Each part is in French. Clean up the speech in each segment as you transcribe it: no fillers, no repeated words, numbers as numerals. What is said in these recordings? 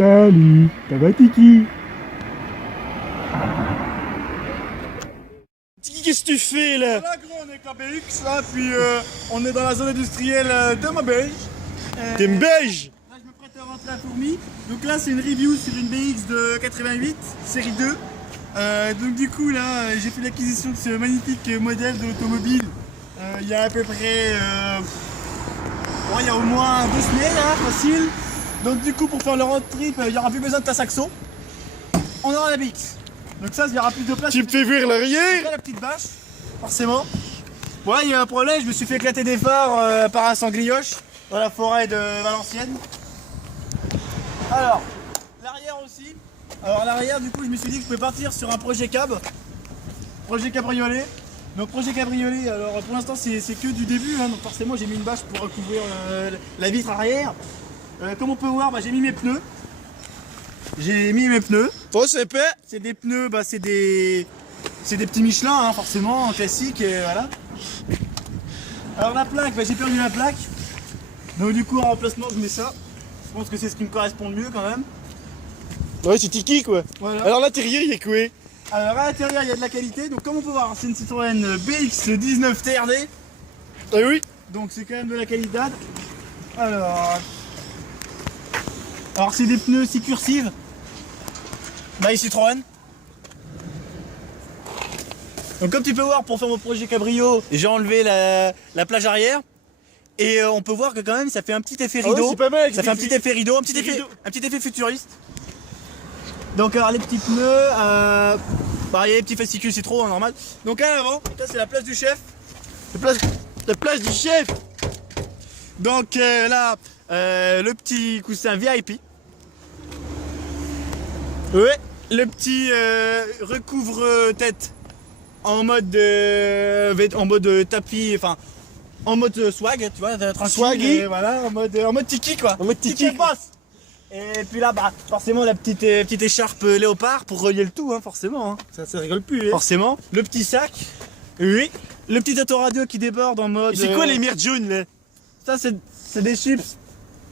Salut, ça va Tiki? Tiki, qu'est-ce que tu fais là? Voilà gros, on est avec la BX là, puis on est dans la zone industrielle de Maubeuge. T'es beige? Là je me prête à rentrer à Fourmi. Donc là c'est une review sur une BX de 88, série 2. Donc du coup là j'ai fait l'acquisition de ce magnifique modèle de l'automobile il y a à peu près il y a au moins 2 semaines là, facile. Donc du coup pour faire le road trip il n'y aura plus besoin de ta saxo. On aura la BX. Donc ça il y aura plus de place. Tu me fais voir l'arrière? La petite bâche, forcément. Ouais, il y a un problème, je me suis fait éclater des phares par un sanglioche dans la forêt de Valenciennes. Alors, l'arrière aussi. Alors l'arrière, du coup, je me suis dit que je pouvais partir sur un projet cab. Projet cabriolet. Donc projet cabriolet, alors pour l'instant c'est que du début, hein, donc forcément j'ai mis une bâche pour recouvrir la vitre arrière. Comme on peut voir, j'ai mis mes pneus. J'ai mis mes pneus. Oh, c'est pas. C'est des pneus, c'est des petits Michelin, hein, forcément, en classique, et voilà. Alors la plaque, j'ai perdu la plaque. Donc du coup en remplacement je mets ça. Je pense que c'est ce qui me correspond le mieux quand même. Ouais, c'est Tiki quoi. Voilà. Alors l'intérieur, il est quoi? Alors à l'intérieur il y a de la qualité. Donc comme on peut voir, c'est une Citroën BX19 TRD. Ah oui? Donc c'est quand même de la qualité. Alors c'est des pneus si cursives. Citroën. Donc comme tu peux voir, pour faire mon projet cabrio, j'ai enlevé la plage arrière. Et on peut voir que quand même ça fait un petit effet Ah ouais, rideau. c'est pas mal, Ça fait un petit effet rideau, un petit effet futuriste. Donc alors les petits pneus, il y a les petits fascicules, c'est trop normal. Donc à l'avant, ça c'est la place du chef. La place du chef. Donc là, le petit coussin VIP. Ouais. Le petit recouvre-tête en mode tapis, enfin en mode swag, tu vois, tranquille, Swaggy. voilà, en mode tiki quoi. En mode tiki, quoi. boss. Et puis là, forcément la petite écharpe léopard pour relier le tout, hein, forcément. Hein. Ça rigole plus. Hein. Forcément. Le petit sac. Oui. Le petit autoradio qui déborde en mode. Et c'est quoi les merdes jaunes là? Ça c'est des chips.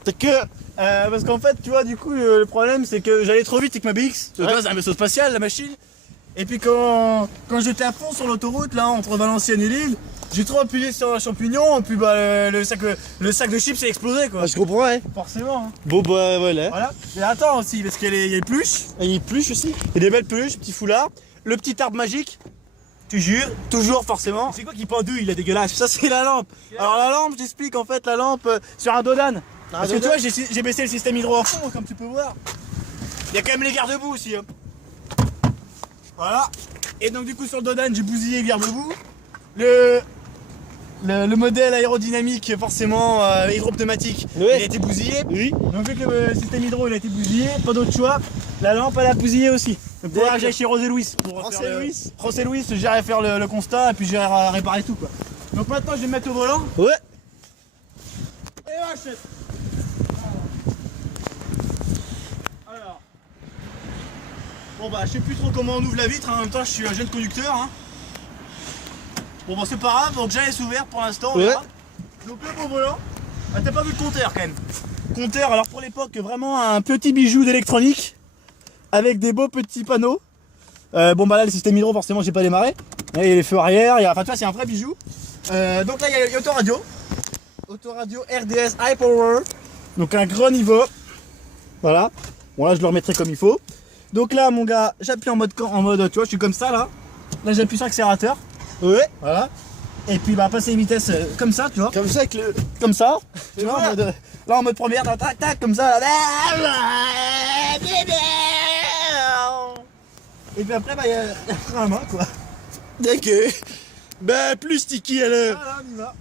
C'est que. Parce qu'en fait, tu vois, du coup, le problème c'est que j'allais trop vite avec ma BX. Tu vois, Ouais. c'est un vaisseau spatial, la machine. Et puis quand j'étais à fond sur l'autoroute, là, entre Valenciennes et Lille, j'ai trop appuyé sur un champignon, et puis le sac de chips s'est explosé, quoi. Ah, je comprends, hein. Forcément. Hein. Bon, bah voilà. Voilà. Et attends aussi, parce qu'il y a les pluches, Ah, il y a plus aussi. il y a des belles peluches, petit foulard, le petit arbre magique. Tu jures, toujours forcément. C'est quoi qui pendouille, il est dégueulasse? Ça c'est la lampe. Alors la lampe, je t'explique en fait la lampe sur un dodan. Parce que tu dodan. vois, j'ai baissé le système hydro en fond, comme tu peux voir. Il y a quand même les garde-boue aussi. Hein. Voilà. Et donc du coup sur le dodan, j'ai bousillé les garde-boue. Le modèle aérodynamique, forcément hydropneumatique, Ouais. il a été bousillé. Oui. Donc vu que le système hydro il a été bousillé, pas d'autre choix, la lampe elle a bousillé aussi. Donc pour que j'aille chez Rosé Louis. Rosé Louis, j'irai faire le constat et puis j'irai réparer tout quoi. Donc maintenant je vais me mettre au volant. Ouais. Et vachette. Alors. Bon je sais plus trop comment on ouvre la vitre, hein. En même temps je suis un jeune conducteur. Hein. Bon c'est pas grave, donc j'ai laisse ouvert pour l'instant. Ouais. Donc le beau volant. Ah, t'as pas vu le compteur quand même. Compteur, alors pour l'époque vraiment un petit bijou d'électronique. Avec des beaux petits panneaux. Là le système hydro forcément j'ai pas démarré. Là, il y a les feux arrière, enfin tu vois c'est un vrai bijou. Donc là il y a l'autoradio. Autoradio RDS High Power. Donc un gros niveau. Voilà. Bon là je le remettrai comme il faut. Donc là mon gars, j'appuie en mode tu vois, je suis comme ça là. Là j'appuie sur l'accélérateur. Ouais. Voilà. Et puis passer les vitesses comme ça, tu vois. Comme ça avec le. Comme ça. Tu vois, voilà. là en mode première, tac tac comme ça. Là. Et puis après il y a le frein à main quoi. D'accord. Bah plus Tiki alors. Voilà, on y va.